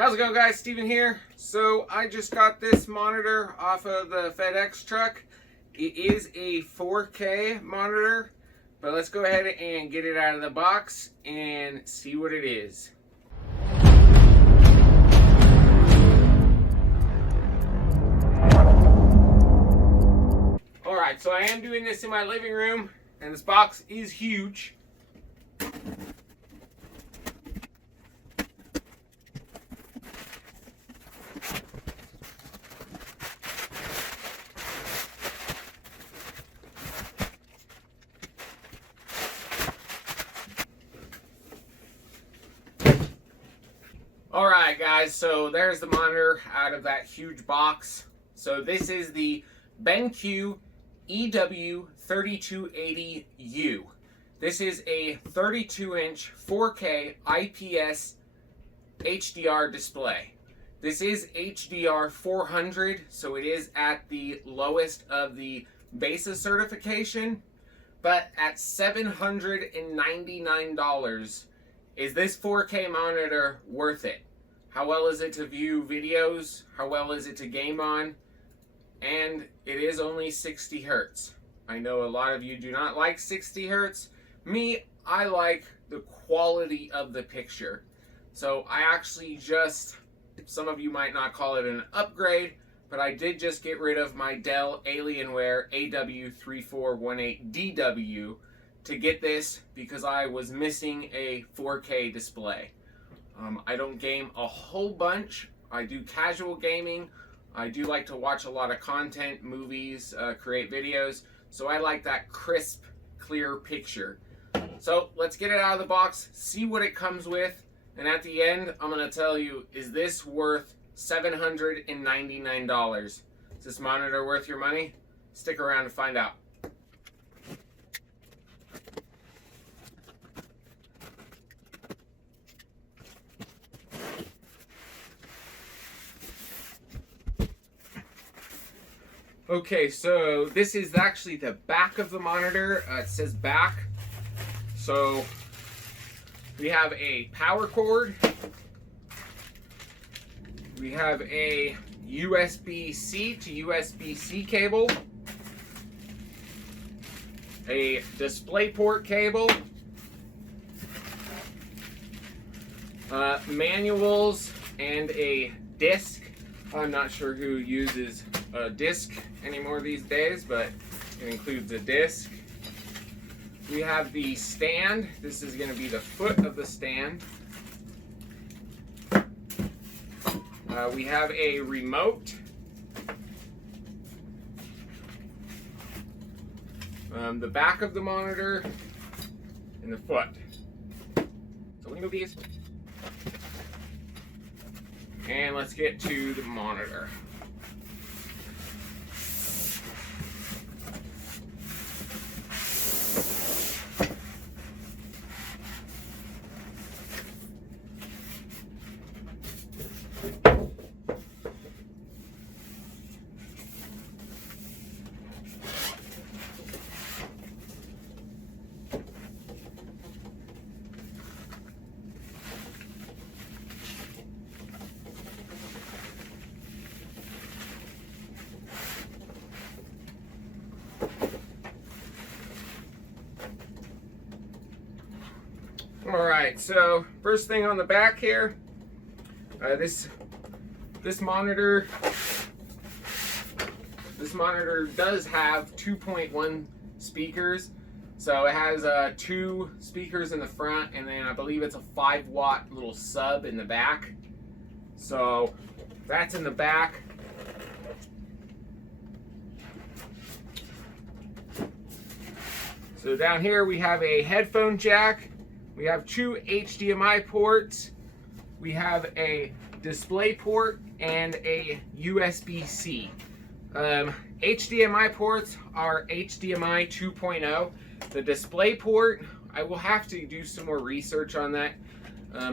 How's it going, guys? Steven here. So I just got this monitor off of the FedEx truck. It is a 4K monitor, but let's go ahead and get it out of the box and see what it is. Alright, so I am doing this in my living room, and this box is huge. Alright guys, so there's the monitor out of that huge box. So this is the BENQ EW3280U. This is a 32-inch 4K IPS HDR display. This is HDR 400, so it is at the lowest of the BESA certification. But at $799, is this 4K monitor worth it? How well is it to view videos? How well is it to game on? And it is only 60 Hertz. I know a lot of you do not like 60 Hertz. Me, I like the quality of the picture. So I actually just, some of you might not call it an upgrade, but I did just get rid of my Dell Alienware AW3418DW to get this because I was missing a 4K display. I don't game a whole bunch. I do casual gaming. I do like to watch a lot of content, movies, create videos. So I like that crisp, clear picture. So let's get it out of the box, see what it comes with. And at the end, I'm going to tell you, is this worth $799? Is this monitor worth your money? Stick around to find out. Okay, so this is actually the back of the monitor. It says back. So we have a power cord. We have a USB-C to USB-C cable. A DisplayPort cable. Manuals and a disc. I'm not sure who uses a disc anymore these days, but it includes a disc. We have the stand. This is going to be the foot of the stand. We have a remote. The back of the monitor and the foot. So let me move these. And let's get to the monitor. Alright, so first thing on the back here, this monitor does have 2.1 speakers. So it has 2 speakers in the front, and then I believe it's a 5-watt little sub in the back. So that's in the back. So down here we have a headphone jack. We have 2 HDMI ports. We have a display port and a USB-C. HDMI ports are HDMI 2.0. The display port, I will have to do some more research on that.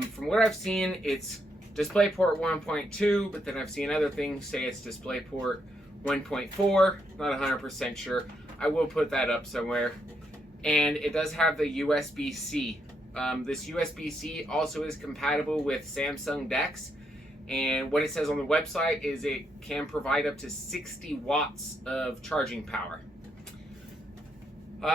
From what I've seen, it's DisplayPort 1.2, but then I've seen other things say it's DisplayPort 1.4. Not 100% sure. I will put that up somewhere. And it does have the USB-C. This USB-C also is compatible with Samsung DeX, And what it says on the website is it can provide up to 60 watts of charging power.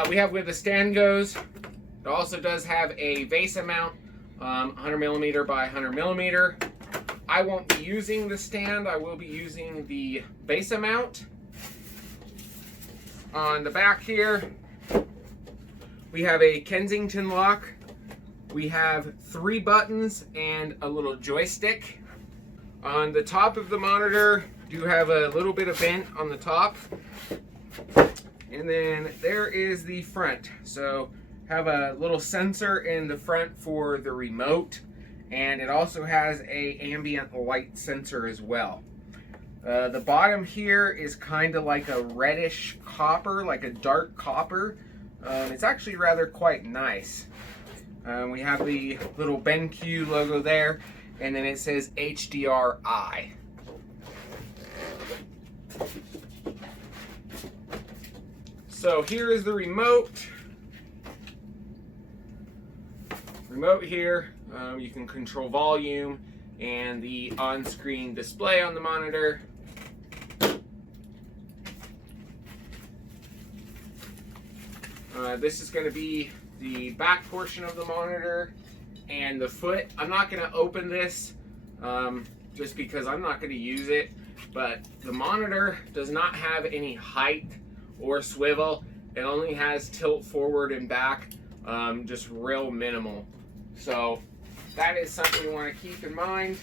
We have where the stand goes. It also does have a VESA mount, 100 millimeter by 100 millimeter. I won't be using the stand. I will be using the VESA mount. On the back here, we have a Kensington lock. We have 3 buttons and a little joystick. On the top of the monitor, do have a little bit of vent on the top. And then there is the front. So have a little sensor in the front for the remote. And it also has a ambient light sensor as well. The bottom here is kind of like a reddish copper, like a dark copper. It's actually rather quite nice. We have the little BENQ logo there, and then it says HDRI. So here is the remote. Remote here, you can control volume and the on-screen display on the monitor. This is going to be the back portion of the monitor and the foot. I'm not going to open this just because I'm not going to use it, but the monitor does not have any height or swivel. It only has tilt forward and back, just real minimal. So that is something you want to keep in mind.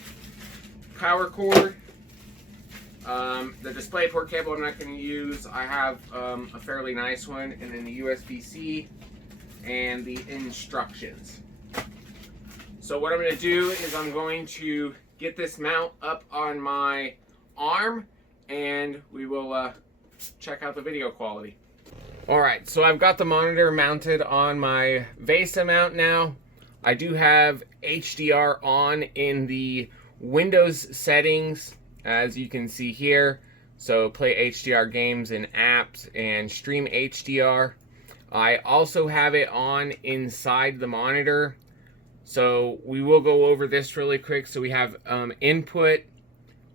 Power cord. The DisplayPort cable I'm not going to use. I have a fairly nice one, and then the USB-C and the instructions. So what I'm going to do is I'm going to get this mount up on my arm, and we will check out the video quality. Alright, so I've got the monitor mounted on my VESA mount now. I do have HDR on in the Windows settings, as you can see here. So play HDR games and apps and stream HDR. I also have it on inside the monitor. So we will go over this really quick. So we have input,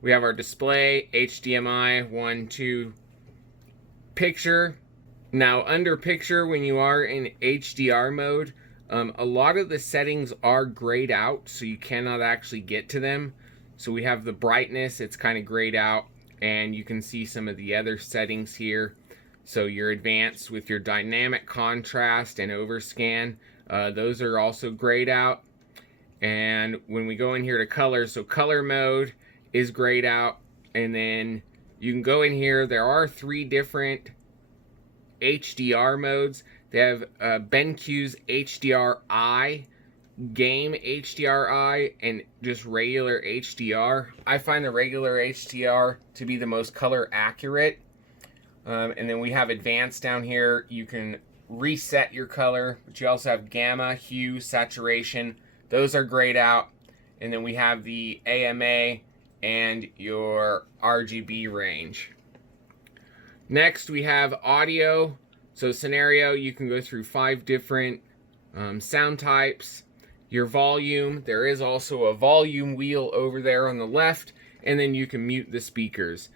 we have our display, HDMI, 1, 2, picture. Now under picture, when you are in HDR mode, a lot of the settings are grayed out, so you cannot actually get to them. So we have the brightness, it's kind of grayed out, and you can see some of the other settings here. So your advanced with your dynamic contrast and overscan, those are also grayed out. And when we go in here to color, so color mode is grayed out, and then you can go in here. There are 3 different HDR modes. They have BENQ's HDRI, Game HDRI, and just regular HDR. I find the regular HDR to be the most color accurate. And then we have advanced down here. You can reset your color, but you also have gamma, hue, saturation. Those are grayed out. And then we have the AMA and your RGB range. Next we have audio. So scenario, you can go through 5 different sound types. Your volume, there is also a volume wheel over there on the left, and then you can mute the speakers.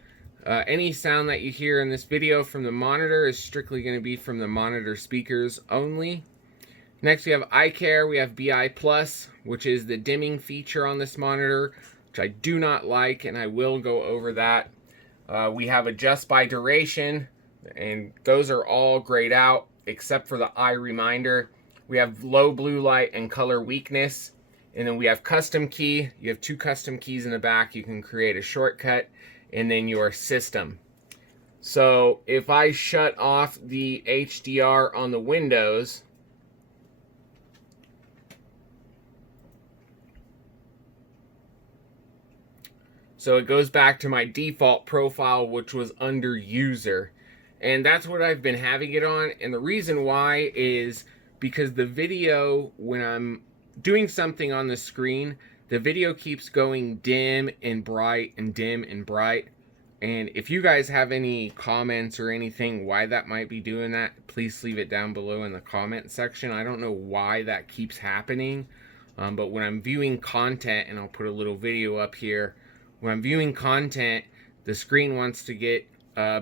Any sound that you hear in this video from the monitor is strictly going to be from the monitor speakers only. Next we have eye care. We have BI Plus, which is the dimming feature on this monitor, which I do not like, and I will go over that. We have adjust by duration, and those are all grayed out except for the eye reminder. We have low blue light and color weakness, and then we have custom key. You have 2 custom keys in the back. You can create a shortcut, and then your system. So if I shut off the HDR on the Windows, so it goes back to my default profile, which was under user. And that's what I've been having it on. And the reason why is because the video, when I'm doing something on the screen, the video keeps going dim and bright and dim and bright. And if you guys have any comments or anything why that might be doing that, please leave it down below in the comment section. I don't know why that keeps happening. But when I'm viewing content, and I'll put a little video up here, when I'm viewing content, the screen wants to get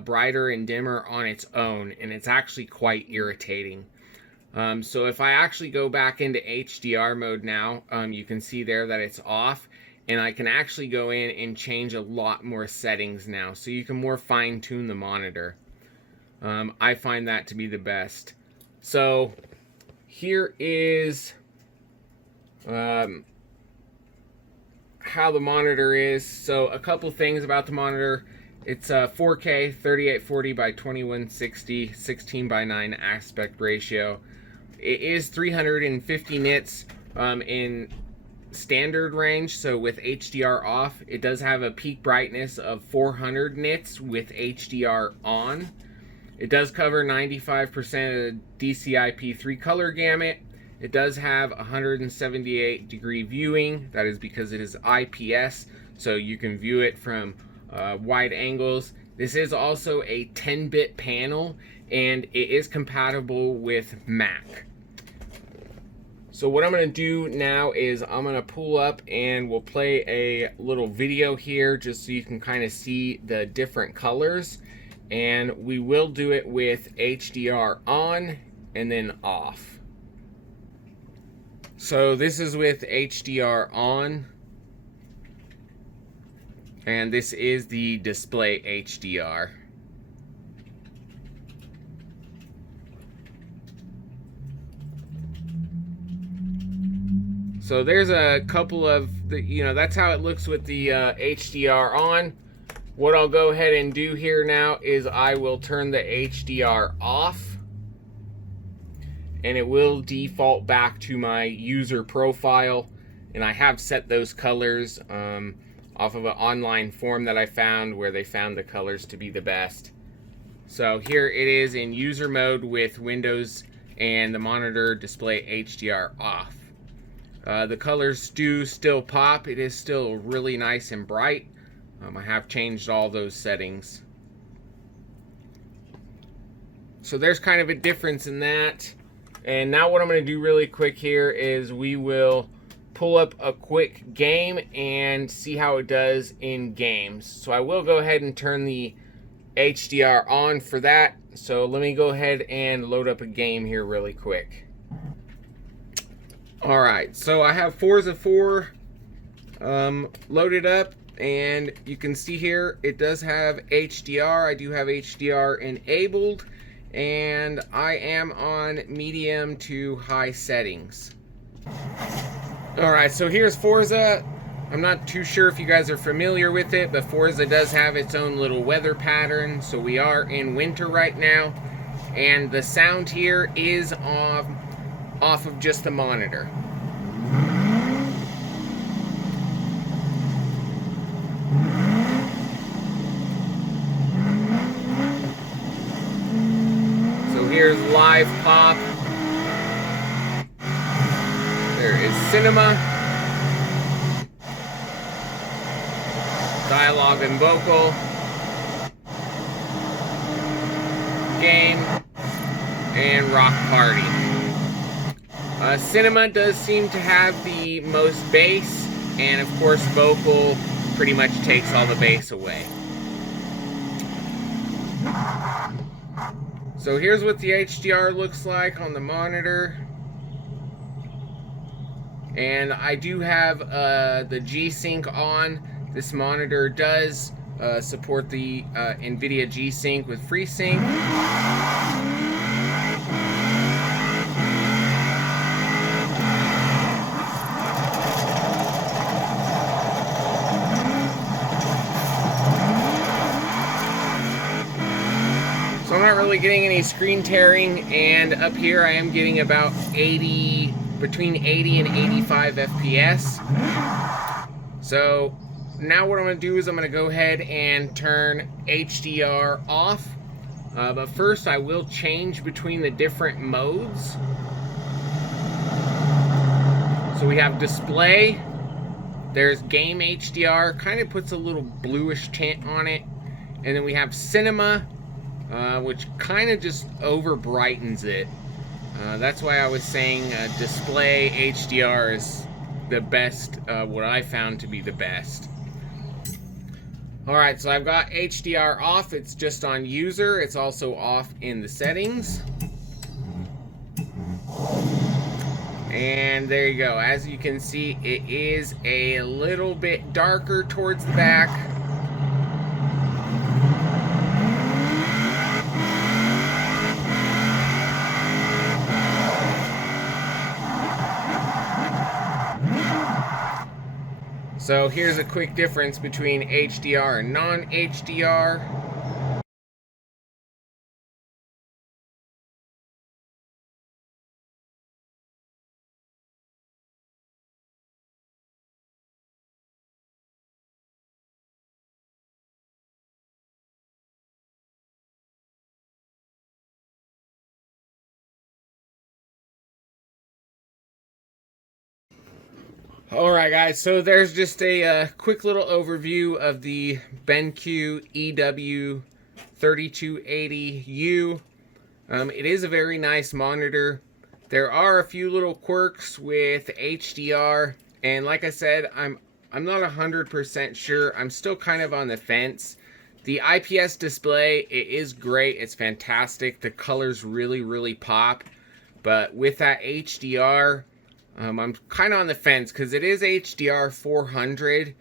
brighter and dimmer on its own, and it's actually quite irritating. So if I actually go back into HDR mode now, you can see there that it's off, and I can actually go in and change a lot more settings now, so you can more fine-tune the monitor. I find that to be the best. So here is how the monitor is. So a couple things about the monitor. It's a 4K 3840 by 2160 16:9 aspect ratio. It is 350 nits in standard range, so with HDR off. It does have a peak brightness of 400 nits with HDR on. It does cover 95% of the DCI-P3 color gamut. It does have 178 degree viewing. That is because it is IPS, so you can view it from wide angles. This is also a 10-bit panel, and it is compatible with Mac. So what I'm going to do now is I'm going to pull up and we'll play a little video here just so you can kind of see the different colors. And we will do it with HDR on and then off. So this is with HDR on. And this is the display HDR. So there's a couple of, that's how it looks with the HDR on. What I'll go ahead and do here now is I will turn the HDR off. And it will default back to my user profile. And I have set those colors off of an online form that I found where they found the colors to be the best. So here it is in user mode with Windows and the monitor display HDR off. The colors do still pop. It is still really nice and bright. I have changed all those settings. So there's kind of a difference in that. And now what I'm going to do really quick here is we will pull up a quick game and see how it does in games. So I will go ahead and turn the HDR on for that. So let me go ahead and load up a game here really quick. Alright, so I have Forza 4 loaded up, and you can see here it does have HDR. I do have HDR enabled, and I am on medium to high settings. Alright, so here's Forza. I'm not too sure if you guys are familiar with it, but Forza does have its own little weather pattern. So we are in winter right now, and the sound here is off of just the monitor. So here's live pop. There is cinema, dialogue and vocal, game, and rock party. Cinema does seem to have the most bass, and of course vocal pretty much takes all the bass away. So here's what the HDR looks like on the monitor. And I do have the GSync on. This monitor does support the NVIDIA GSync with Freesync. So I'm not really getting any screen tearing, and up here I am getting about between 80 and 85 FPS. So now what I'm going to do is I'm going to go ahead and turn HDR off. But first I will change between the different modes. So we have display. There's game HDR, kind of puts a little bluish tint on it. And then we have cinema, which kind of just over brightens it. That's why I was saying display HDR is the best, what I found to be the best. Alright, so I've got HDR off. It's just on user. It's also off in the settings. And there you go. As you can see, it is a little bit darker towards the back. So here's a quick difference between HDR and non-HDR. Alright guys, so there's just a quick little overview of the BENQ EW3280U. It is a very nice monitor. There are a few little quirks with HDR, and like I said, I'm not 100% sure. I'm still kind of on the fence. The IPS display, it is great. It's fantastic. The colors really pop. But with that HDR, I'm kind of on the fence because it is HDR 400,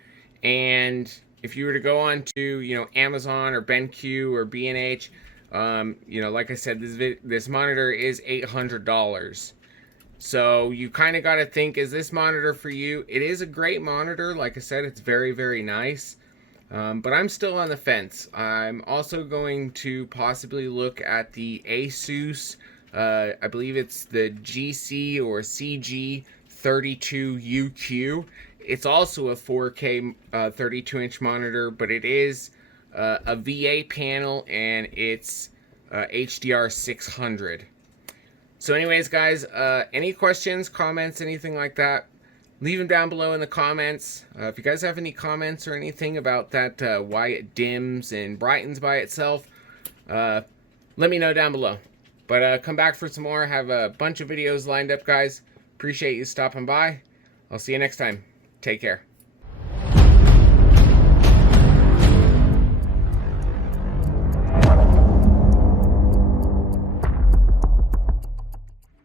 and if you were to go on to, Amazon or BenQ or B&H, like I said, this monitor is $800. So you kind of got to think, is this monitor for you? It is a great monitor. Like I said, it's very nice. But I'm still on the fence. I'm also going to possibly look at the Asus, I believe it's the GC or CG32UQ. It's also a 4K 32-inch monitor, but it is a VA panel, and it's HDR 600. So anyways, guys, any questions, comments, anything like that, leave them down below in the comments. If you guys have any comments or anything about that, why it dims and brightens by itself, let me know down below. But come back for some more. Have a bunch of videos lined up, guys. Appreciate you stopping by. I'll see you next time. Take care.